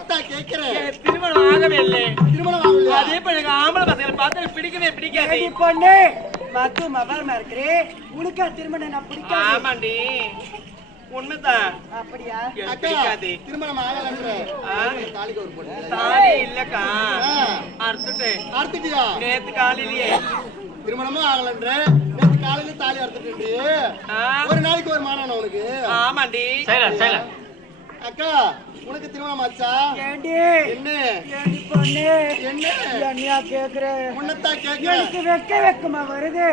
உன்னத்தான் கேட்கிறேன். திருமணம் ஆகவே இல்லை. திருமணம் ஆகல. அதே போல எனக்கு ஆம்பளை பசங்களை பார்த்து பிடிக்கவே பிடிக்காது. பொண்ணு மத்து மபாரமா இருக்கிறே உனக்கா திருமணம் நான் பிடிக்காது. ஆமாண்டி உண்மைதான். அப்படியா? பிடிக்காது. திருமணம் ஆகலன்ற தாலிக்கு ஒரு போட்டு தாலி இல்லக்கா அறுத்துட்டியா? நேத்து காலையிலேயே திருமணமும் ஆகலன்ற நேத்து காலையில தாலி அறுத்துட்டு ஒரு நாளைக்கு ஒரு மானம் உனக்கு. ஆமாண்டி. அக்கா உனக்கு திருமணம் ஆச்சா? ஏண்டி என்ன பொண்ணு என்ன என்னையா கேக்குற? உன்னத்தான் கேக்குறேன். எனக்கு வெக்கமா வருது.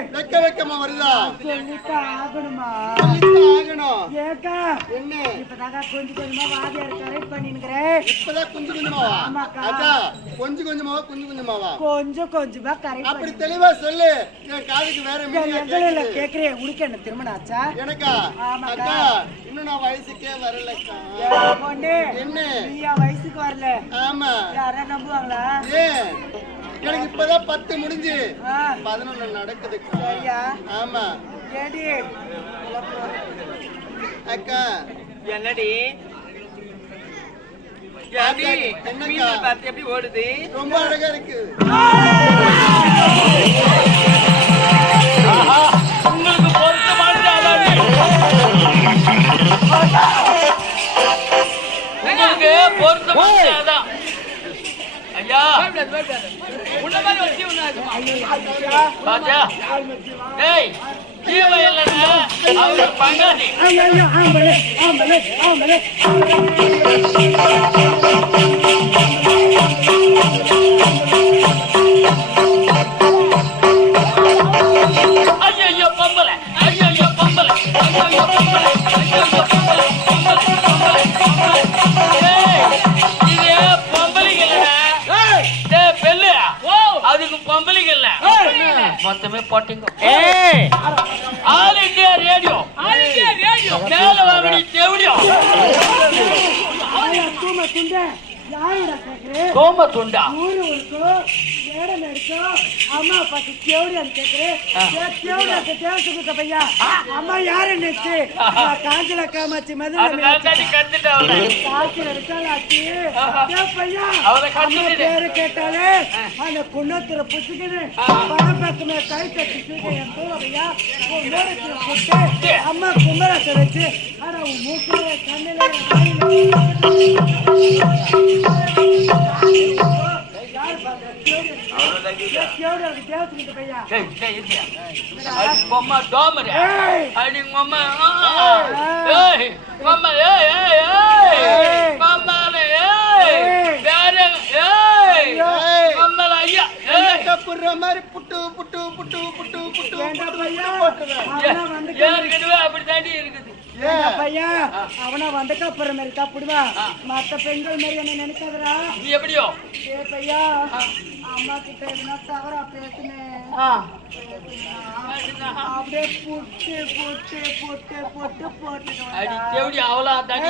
வெக்கமா வருதா? சொல்லித்தான் ஆகணுமா? சொல்லித்தான் ஆகணும். ஏக்கா என்ன இப்பதாங்க கொஞ்சமா வாதியார் கரெக்ட் பண்ணிக்கிறேன். இப்பதான் கொஞ்சமாவா? அக்கா கொஞ்சமாவா கொஞ்சமா கரெக்ட். அப்படி தெளிவா சொல்லு. என் காதுக்கு வேற எங்கள கேக்குறேன். உனக்கு என்ன திருமணம் ஆச்சா? எனக்கா? அக்கா இன்னும் நான் வயசுக்கே வரலக்கா. பொண்ணு என்ன நீயா வயசுக்கு வரல? ஆமா. யாரா நம்புவாங்களா? எனக்கு இப்பதான் 10 முடிஞ்சு 11 நடக்குது. சரியா? ஆமா. ஏடி அக்கா என்னடி என்னக்கா பார்த்து எப்படி ஓடுது? ரொம்ப அழகா இருக்கு. உங்களுக்கு பொருத்தமானது உங்களுக்கு பொருத்தமானது அதான். ஐயா உன்ன மாதிரி வச்சு பாத்தியா? ஏய் ஜீவன் இல்லைன்னா அவருக்கு பங்காளி. ஐயோ பொம்பளை, ஐயோ பொம்பளை, ஐயோ பொம்பளை, ஐயோ பொம்பளை, பொம்பளை, பொம்பளை. இது பொம்பளைங்க இல்லடா. பெல்லு அதுக்கு பொம்பளைங்க இல்ல. மொத்தமே போட்டிங்க. ஆல் இந்தியா ரேடியோ மேல வாங்கடி தேவடியோ. சோம துண்டா அம்மா பாத்து கேவடியான்னு கேக்குறேன். பையா அம்மா யாரு நினைச்சு காஞ்சல காமாச்சு பேரு கேட்டாலே அந்த குன்னத்துல புச்சுக்கின்னு பணப்பக்கமே கை கட்டி பையா போட்டு அம்மா கும்பரத்தை வச்சு ஆனா மூக்கில கண்ணில மாதிரி புட்டு புட்டு புட்டு புட்டு புட்டு அப்படி தாண்டி இருக்குது. பையா அவனா வந்தக்க அப்புறம் இருக்கா புடுவா மத்த பெண்கள் மாதிரி என்ன நினைக்காதரா? நீ எப்படியோ பையா அம்மா கிட்ட எதுனா தவறா பேசுனேன் அப்படியே புட்டு புட்டு புட்டு புட்டு போட்டு எப்படி அவளா தாண்டி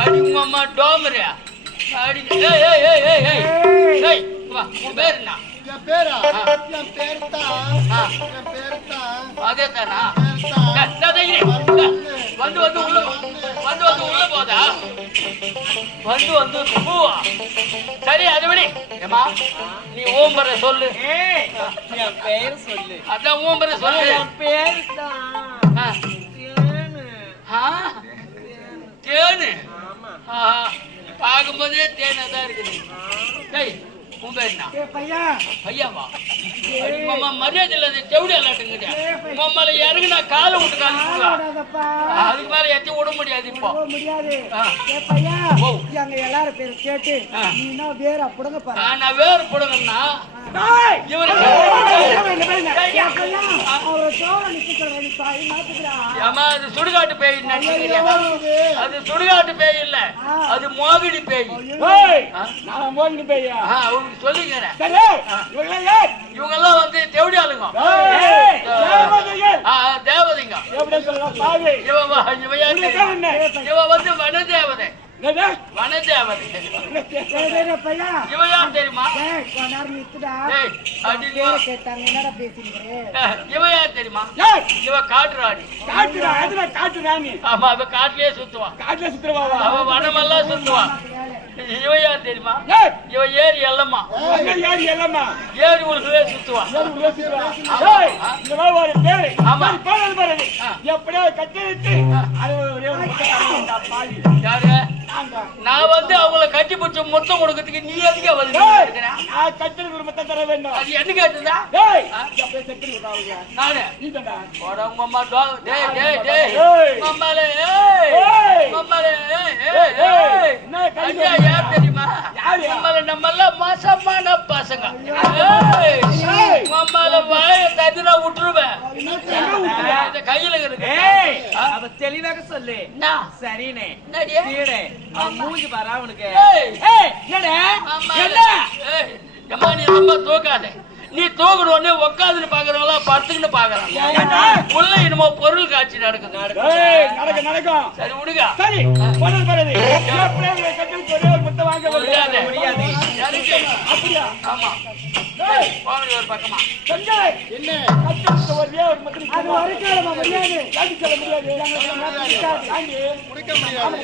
அடி உங்க அம்மா டோமரியா அடி. பேர் என்ன? என் பேரா? என் பேர் தான். அதே தானா? வந்து வந்து உள்ள வந்து வந்து உள்ள போதா? வந்து வந்து பூவா? சரி அது விடி. ஏமா நீ ஓம்பரை சொல்லு. என் பேர் சொல்லு. அதான் ஓம்பரை சொல்லு. என் பேர் தான் தேனு. பார்க்கும்போதே தேனா தான் இருக்குது. சரி உன் பேர் என்ன? பையாவா? மரியாதை இல்லாத செவிடி அல்லாட்டுங்க. உம்மால இறங்குனா காலை விட்டு கால அதுக்கு மேல எத்தி விட முடியாது. இப்போ எல்லாரும் பேரு கேட்டு வேற புடுங்க பாரு. நான் வேற புடுங்கன்னா சுடுகாட்டு பேய் நினைக்கிறேன். அது சுடுகாட்டு பேய் இல்ல, அது மோகினி பேய். மோகினி பேயா சொல்லிக்கிறேன். இவங்க எல்லாம் வந்து தேவடி ஆளுங்க, தேவதைங்க. இவ வந்து வன தேவதை. வனதேவதை. பையா இவன் யார் தெரியுமா? கொஞ்ச நேரம் நிறுத்துடா. ஏய், அடி வா. பேரை கேட்டாங்க என்னடா பேசுறீங்க? இவன் யார் தெரியுமா? இவன் காட்டுறாடி. ஆமா, அவன் காட்டுலயே சுத்துவான். அவன் வனமெல்லாம் சுத்துவான். இவன் யார் தெரியுமா? இவன் ஏரி எல்லம்மா. ஏரி உலகவே சுத்துவான். ஆமா. யாரு? நான் வந்து அவங்கள கட்டி பிடிச்ச முத்தம் கொடுக்கறதுக்கு நீ எதுக்கே வந்து அது என்ன கேட்டுதா? நானு உடம்பு அம்மா டேய் டேய் டேய் மம்மாலே மம்மாலே ஐயா யார் தெரியுமா? மம்மால நம்மெல்லாம் மோசமான பசங்க. மம்மால வாய தட்டினா விட்டுருவேன். இந்த கையில இருக்கு. தெளிவாக சொல்லு. சரினே மூஞ்சி பாரா உனக்கு. நீ ரொம்ப தூக்காத. நீ தூக்குன உடனே உட்காந்துன்னு பாக்குறவங்களா படுத்துக்கிட்டு பாக்குறான். உள்ள என்னமோ பொருள் காட்சி நடக்குது. நடக்கும். சரி விடுங்க. முடியாது. எனக்கு ஆமா போகணும் ஒரு பக்கமா. என்ன அது வரைக்கும் முடியாது. முடிக்க முடியாது.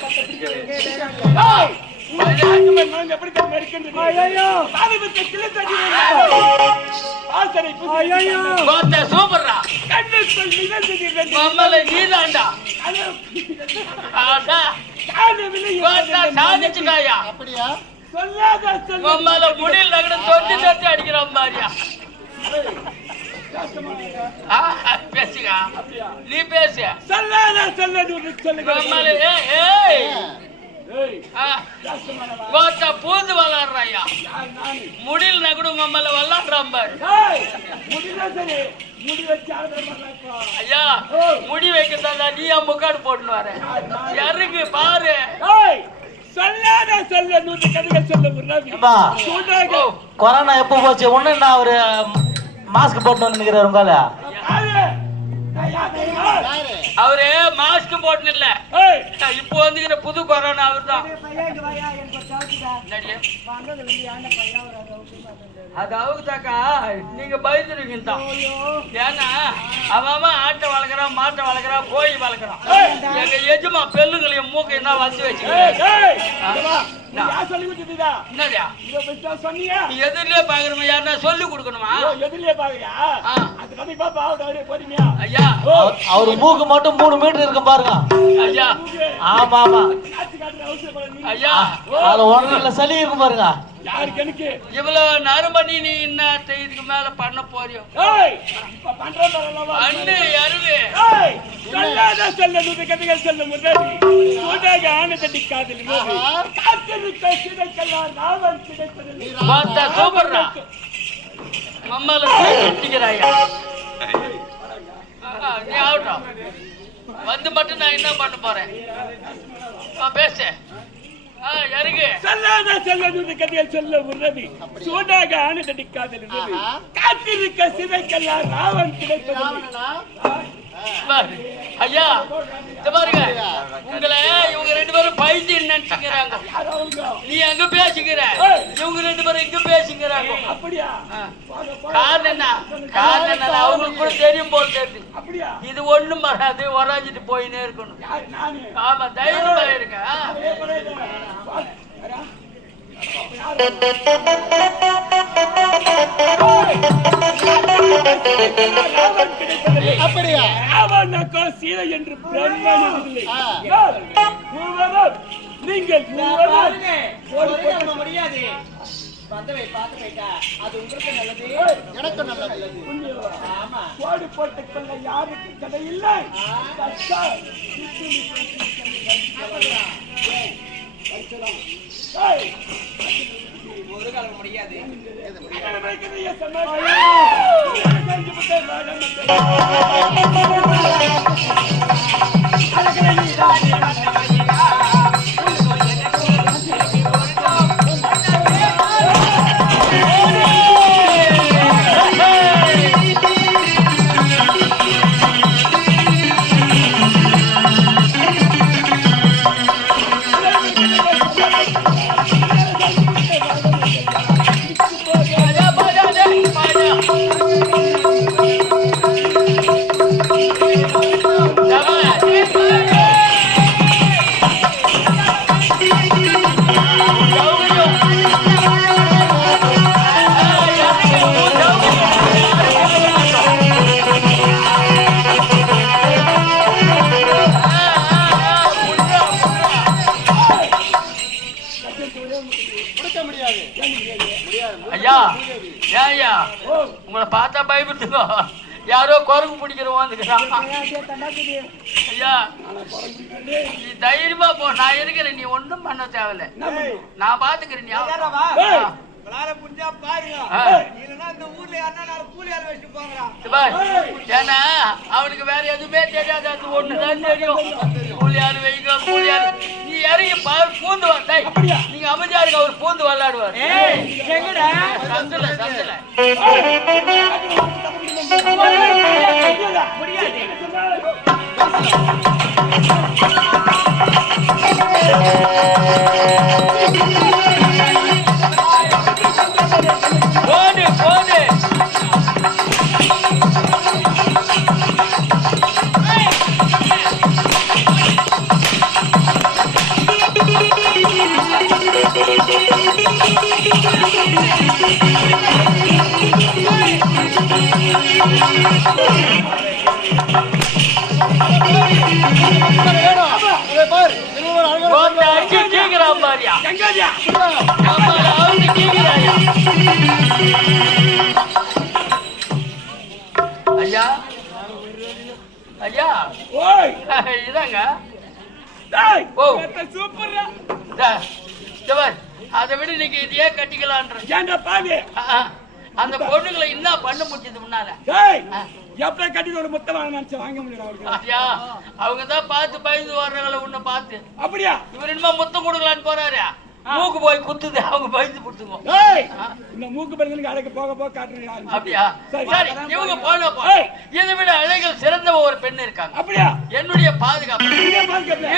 சூப்பர்ரா மம்மல நீதாண்டா சாதிச்சுட்டாயா. அப்படியா? மம்மல முடியல நகர தொட்டி தொட்டி அடிக்கிறான் மாதிரியா. பேசுங்க நீ பேசு. மம்மல பூந்து விளாடுறாயா. முடியல நகடு மம்மல விளாடுறான் பாரு. ஐயா முடி வைக்கிறதா நீ முக்காடு போட்டுன்னு வர யாருக்கு பாரு. கொரோனா எப்ப போச்சு? ஒண்ணு நான் ஒரு மாஸ்க் போட்டு நினைக்கிறேன். உங்கால யாரு? அவரு மாஸ்க் போட்டு இல்ல. இப்போ வந்துக்கிற புது கொரோனா அவர் தான். அது அவுக்குதாக்கா நீங்க பயந்துருவீங்க தான். ஏன்னா அவன் ஆட்டை வளர்க்குறான் மாட்டை வளர்க்குறான் கோழி வளர்க்குறான். எங்க எஜுமா பெல்லுங்களையும் மூக்கை என்ன வச்சு வச்சுக்கிறேன். எதிரிலே பாக்குறோம். யாருன்னா சொல்லி கொடுக்கணுமா? ஐயா அவரு மூக்கு மட்டும் 3 மீட்டர் இருக்கும் பாருங்க. ஐயா ஆமா ஆமா. ஐயா அதுல ஒன்றுல சளி இருக்கும் பாருங்க. இவ்வளவு நேரம் பண்ணி நீ என்ன இதுக்கு மேல பண்ண போறியோ? அண்ணு அருவே சூப்பர்ரா மம்மால கட்டிக்கிறாயா. நீ ஆகட்டும் வந்து மட்டும் நான் என்ன பண்ண போறேன் பேச யாருக்கு சொல்ல உறவி சூடாக ஆனதடி காதல் காத்திருக்க சிதைக்கெல்லாம் ராவன் கிடைப்பது. ஐயா இந்த பாருங்க உங்களை இவங்க 2 பேரும் பைத்தியம் நினைச்சுக்கிறாங்க. நீ அங்க பேசிக்கிற இவங்க 2 பேரும் இங்க பேசிக்கிறாங்க. அப்படியா? காரணம் என்ன? காரணம் என்ன? அவங்களுக்கு கூட தெரியும் போல் தெரியுது. இது ஒண்ணும் வராது வராஞ்சிட்டு போயினே இருக்கணும். ஆமா தைரியமா இருக்க. அப்படியா? சீதை என்று நீங்கள் முடியாது. வந்தவை பார்த்து போயிட்டா அது உங்களுக்கு நல்லது எனக்கு நல்லது. ஆமா கோடு போட்டுக் கொள்ள யாருக்கு கடை இல்லை. ஒரு காலம் முடியாது. ஐயா ஏன் ஐயா உங்களை பார்த்தா பயப்படுத்துக்கோ யாரோ குரங்கு பிடிக்கிறவான் ஐயா நீ தைரியமா போ நான் இருக்கிறேன் நீ ஒண்ணும் பண்ண தேவையில்ல நான் பாத்துக்கிறேன் நீ ஏன்னா அவனுக்கு வேற எதுவுமே தெரியாது அது ஒண்ணுதான் தெரியும் கூலியாரு வைங்க கூலியாரு நீ இறங்கி பூந்து வந்தாய் நீங்க அமைதியா இருக்க அவர் பூந்து விளையாடுவார் சந்தில சந்தில போடு போடு ஐயா ஐயா இதாங்க அதை விட நீங்க இதையே கட்டிக்கலான்ற அந்த பொண்ணுங்களை என்ன பண்ண முடிஞ்சது முன்னால எப்ப கட்டிக்கோட மொத்தம் நினைச்சு வாங்க முடியும் அவங்கதான் பார்த்து பயந்து வர்றாங்கள உன்னை பார்த்து அப்படியா இவர் என்னமா முத்தம் கொடுக்கலான்னு போறாரு மூக்கு போய் குத்துது அவங்க பயந்து கொடுத்துங்க இந்த மூக்கு பல்களுக்கு அழகு போக போக காட்டுறீங்க அப்படியா சரி இவங்க போன இதை விட அழகில் சிறந்த ஒரு பெண் இருக்காங்க அப்படியா என்னுடைய பாதுகாப்பு